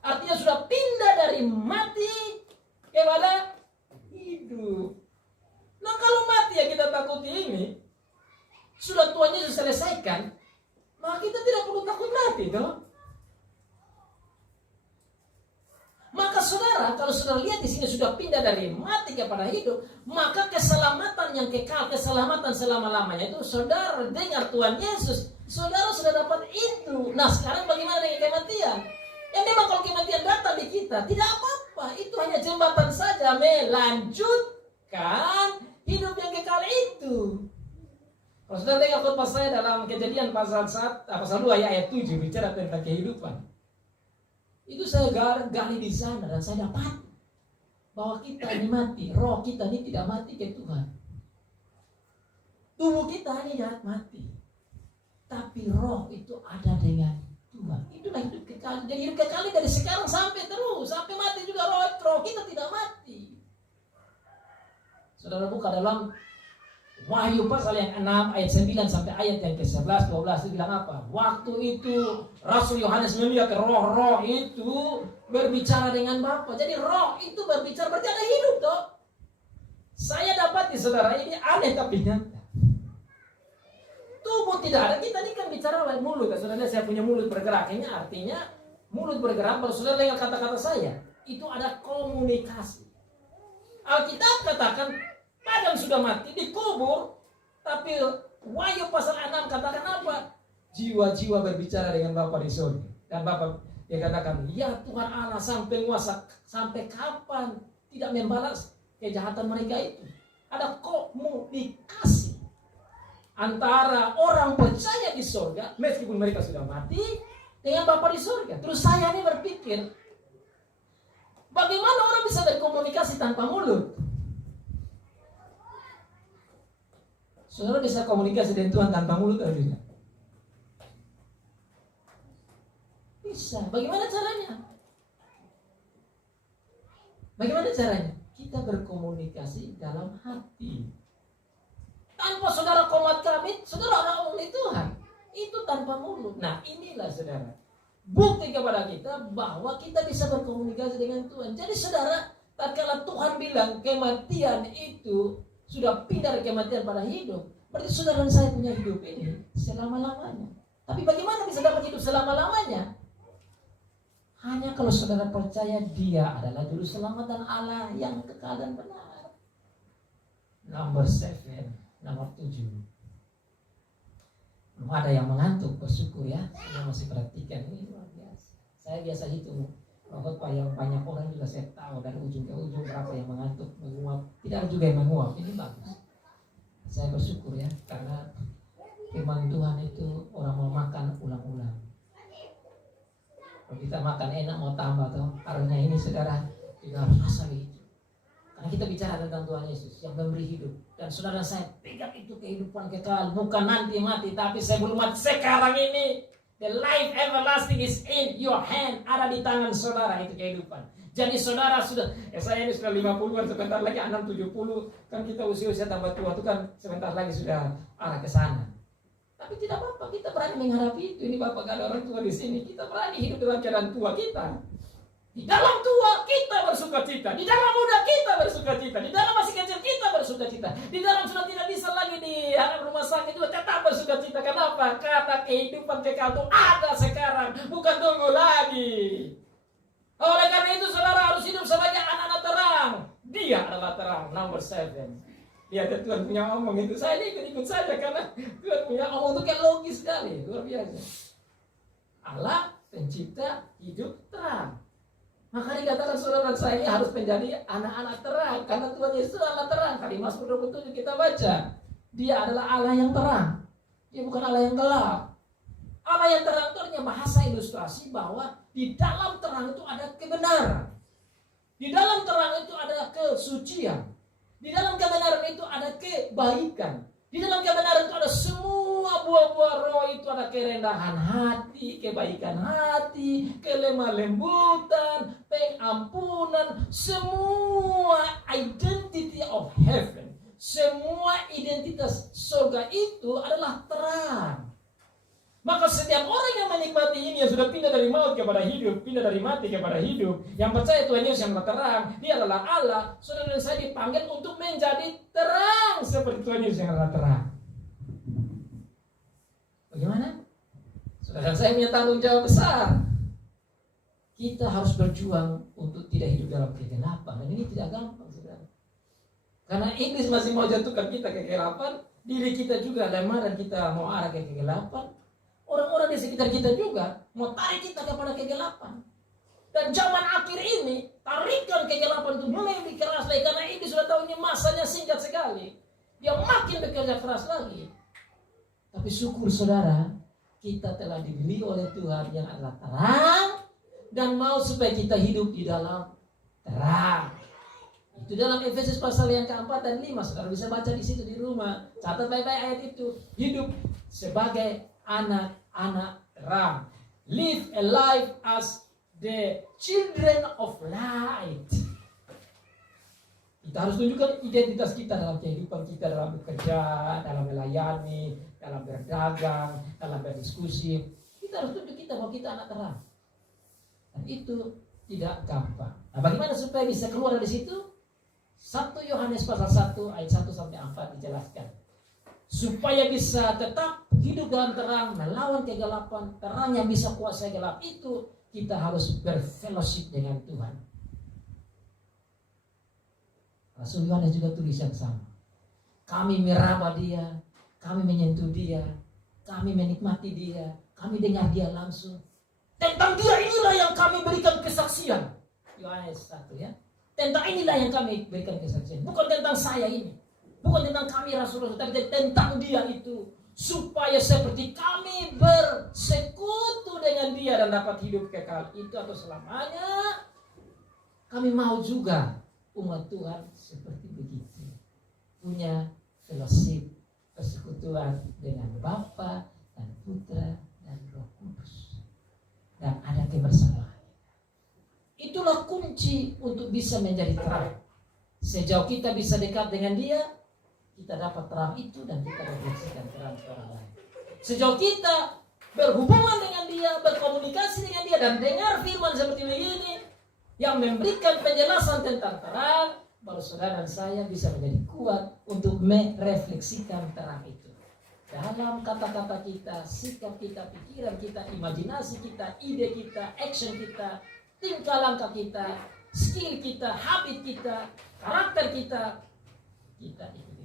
Artinya sudah pindah dari mati kepada hidup. Nah kalau mati yang kita takuti ini sudah Tuhan Yesus selesaikan, maka kita tidak perlu takut mati, toh. Maka saudara, kalau saudara lihat di sini sudah pindah dari mati kepada hidup, maka keselamatan yang kekal, keselamatan selama-lamanya itu saudara dengar Tuhan Yesus, saudara sudah dapat itu. Nah sekarang bagaimana dengan kematian? Ya memang kalau kematian datang di kita, tidak apa-apa, itu hanya jembatan saja melanjutkan hidup yang kekal itu. Kalau saudara dengar khotbah saya dalam Kejadian pasal 2 ayat 7 bicara tentang kehidupan. Itu saya gali di sana dan saya dapat bahwa kita ini mati, roh kita ini tidak mati ke Tuhan. Tubuh kita ini tidak mati, tapi roh itu ada dengan Tuhan. Itulah hidup kekal. Jadi hidup kekal dari sekarang sampai terus, sampai mati juga roh kita tidak mati. Saudara buka dalam Wahyu pasal yang 6 ayat 9 sampai ayat yang ke-11, 12 itu bilang apa? Waktu itu Rasul Yohanes melihat roh-roh itu berbicara dengan Bapa. Jadi roh itu berbicara, berarti ada hidup toh. Saya dapati saudara ini aneh tapi nyata. Tubuh tidak ada, kita ini kan bicara lewat mulut. Saudara saya punya mulut bergerak, ini artinya mulut bergerak. Kalau saudara dengar kata-kata saya, itu ada komunikasi. Alkitab katakan Adam sudah mati, dikubur. Tapi Wahyu pasal 6 katakan apa? Jiwa-jiwa berbicara dengan Bapa di surga. Dan Bapa dia katakan, ya Tuhan Allah sang penguasa, sampai kapan tidak membalas kejahatan mereka itu? Ada komunikasi antara orang percaya di surga, meskipun mereka sudah mati, dengan Bapa di surga. Terus saya ini berpikir, bagaimana orang bisa berkomunikasi tanpa mulut? Saudara bisa komunikasi dengan Tuhan tanpa mulut atau tidak? Bisa. Bagaimana caranya? Bagaimana caranya? Kita berkomunikasi dalam hati. Tanpa saudara komat kamit, saudara orang oleh Tuhan. Itu tanpa mulut. Nah inilah saudara, bukti kepada kita bahwa kita bisa berkomunikasi dengan Tuhan. Jadi saudara, tatkala Tuhan bilang kematian itu sudah pindah dari kematian pada hidup, berarti saudara dan saya punya hidup ini selama-lamanya. Tapi bagaimana bisa dapat hidup selama-lamanya? Hanya kalau saudara percaya Dia adalah juru selamat dan Allah yang kekal dan benar. Nomor 7. Belum ada yang mengantuk, bersyukur ya. Saya masih perhatikan, ini luar biasa. Saya biasa hitung khotbah yang banyak orang juga saya tahu dari ujung ke ujung berapa yang mengantuk, menguap. Tidak ada juga yang menguap, ini bagus. Saya bersyukur ya, karena firman Tuhan itu orang mau makan ulang-ulang. Kalau kita makan enak mau tambah tuh, harusnya ini saudara juga harus rasa begitu. Karena kita bicara tentang Tuhan Yesus yang memberi hidup. Dan saudara saya pegang itu kehidupan kekal, bukan nanti mati, tapi saya belum mati sekarang ini. The life everlasting is in your hand. Ada di tangan saudara itu kehidupan. Jadi saudara sudah, saya ini sudah 50-an, sebentar lagi 6-70. Kan kita usia-usia tambah tua itu kan sebentar lagi sudah arah ke sana. Tapi tidak apa-apa, kita berani menghadapi itu. Ini Bapak gak ada orang tua di sini. Kita berani hidup dalam keadaan tua kita. Di dalam tua kita bersuka cita, di dalam muda kita bersuka cita, di dalam masih kecil kita bersuka cita, di dalam sudah tidak bisa lagi di rumah sakit juga tetap bersuka cita. Kenapa? Allah, karena kehidupan kekal itu ada sekarang, bukan tunggu lagi. Oleh karena itu saudara harus hidup sebagai anak-anak terang. Dia adalah terang. Number 7. Lihat Tuhan punya omong itu. Saya ini ikut-ikut saja karena Tuhan punya omong itu kayak logis sekali. Luar biasa. Allah pencipta hidup terang. Maka dikatakan saudara dan saya ini harus menjadi anak-anak terang. Karena Tuhan Yesus adalah terang. Kali Mazmur 27 kita baca. Dia adalah Allah yang terang. Dia bukan Allah yang gelap. Allah yang terang itu artinya bahasa ilustrasi bahwa di dalam terang itu ada kebenaran. Di dalam terang itu ada kesucian. Di dalam kebenaran itu ada kebaikan. Di dalam kebenaran itu ada semua buah-buah roh itu, ada kerendahan hati, kebaikan hati, kelemah lembutan, pengampunan, semua identity of heaven, semua identitas surga itu adalah terang. Maka setiap orang yang menikmati ini, yang sudah pindah dari maut kepada hidup, pindah dari mati kepada hidup, yang percaya Tuhan Yesus yang terang, dia adalah Allah. Saudara dan saya dipanggil untuk menjadi terang seperti Tuhan Yesus yang adalah terang. Bagaimana? Saudara dan saya punya tanggung jawab besar. Kita harus berjuang untuk tidak hidup dalam kegelapan. Dan ini tidak gampang, saudara. Karena iblis masih mau jatuhkan kita ke kegelapan, diri kita juga lemah dan kita mau arah ke kegelapan. Orang-orang di sekitar kita juga mau tarik kita kepada kegelapan. Dan zaman akhir ini, tarikan kegelapan itu mulai lebih keras lagi. Karena ini sudah tahu ini masanya singkat sekali. Dia makin bekerja keras lagi. Tapi syukur saudara, kita telah dibeli oleh Tuhan yang adalah terang. Dan mau supaya kita hidup di dalam terang. Itu dalam Efesus pasal yang keempat dan 5. Saudara bisa baca di situ di rumah. Catat baik-baik ayat itu. Hidup sebagai anak-anak terang. Live a life as the children of light. Kita harus tunjukkan identitas kita dalam kehidupan kita, dalam bekerja, dalam melayani, dalam berdagang, dalam berdiskusi. Kita harus tunjuk kita bahwa kita anak terang. Dan itu tidak gampang. Nah, bagaimana supaya bisa keluar dari situ? 1 Yohanes pasal 1 ayat 1 sampai 4 dijelaskan. Supaya bisa tetap hidup dalam terang, melawan kegelapan, terang yang bisa kuasai gelap itu, kita harus berfellowship dengan Tuhan. Rasul Yohanes juga tulis yang sama. Kami meraba dia, kami menyentuh dia, kami menikmati dia, kami dengar dia langsung. Tentang dia inilah yang kami berikan kesaksian. Yohanes 1 ya. Tentang inilah yang kami berikan kesaksian. Bukan tentang saya ini. Bukan tentang kami rasul-rasul, tapi tentang dia itu. Supaya seperti kami bersekutu dengan dia dan dapat hidup kekal itu atau selamanya. Kami mau juga umat Tuhan seperti begitu. Punya fellowship, persekutuan dengan Bapa dan Putra dan Roh Kudus. Dan ada kebersamaan. Itulah kunci untuk bisa menjadi terang. Sejauh kita bisa dekat dengan dia, kita dapat terang itu dan kita refleksikan terang ke orang lain. Sejauh kita berhubungan dengan dia, berkomunikasi dengan dia dan dengar firman seperti begini yang memberikan penjelasan tentang terang, baru saudara dan saya bisa menjadi kuat untuk merefleksikan terang itu. Dalam kata-kata kita, sikap kita, pikiran kita, imajinasi kita, ide kita, action kita, tingkah langkah kita, skill kita, habit kita, karakter kita ikut itu.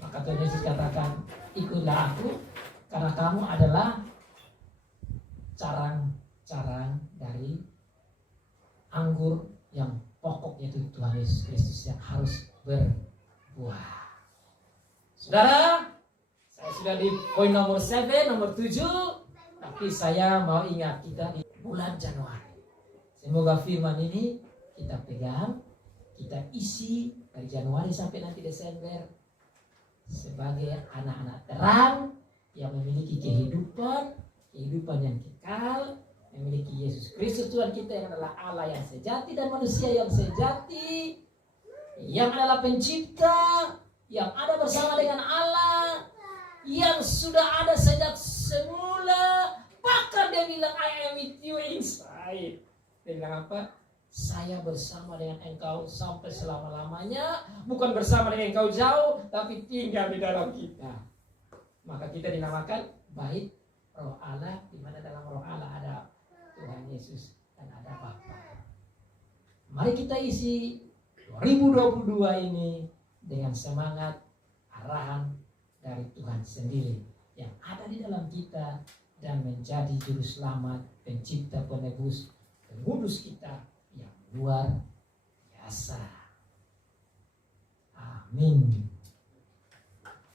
Maka Tuhan Yesus katakan, ikutlah aku karena kamu adalah carang-carang dari anggur yang pokok, yaitu Tuhan Yesus Kristus yang harus berbuah. Saudara, saya sudah di poin nomor 7, nomor 7, tapi saya mau ingat kita di bulan Januari. Semoga firman ini kita pegang, kita isi dari Januari sampai nanti Desember sebagai anak-anak terang yang memiliki kehidupan yang kekal, memiliki Yesus Kristus Tuhan kita yang adalah Allah yang sejati dan manusia yang sejati, yang adalah pencipta, yang ada bersama dengan Allah, yang sudah ada sejak semula. Bahkan dia bilang, I am with you inside. Dia bilang apa? Saya bersama dengan engkau sampai selama-lamanya. Bukan bersama dengan engkau jauh, tapi tinggal di dalam kita. Maka kita dinamakan bait Roh Allah, di mana dalam Roh Allah ada Tuhan Yesus dan ada Bapa. Mari kita isi 2022 ini dengan semangat arahan dari Tuhan sendiri yang ada di dalam kita dan menjadi juru selamat, pencipta, penebus, pengudus kita yang luar biasa. Amin.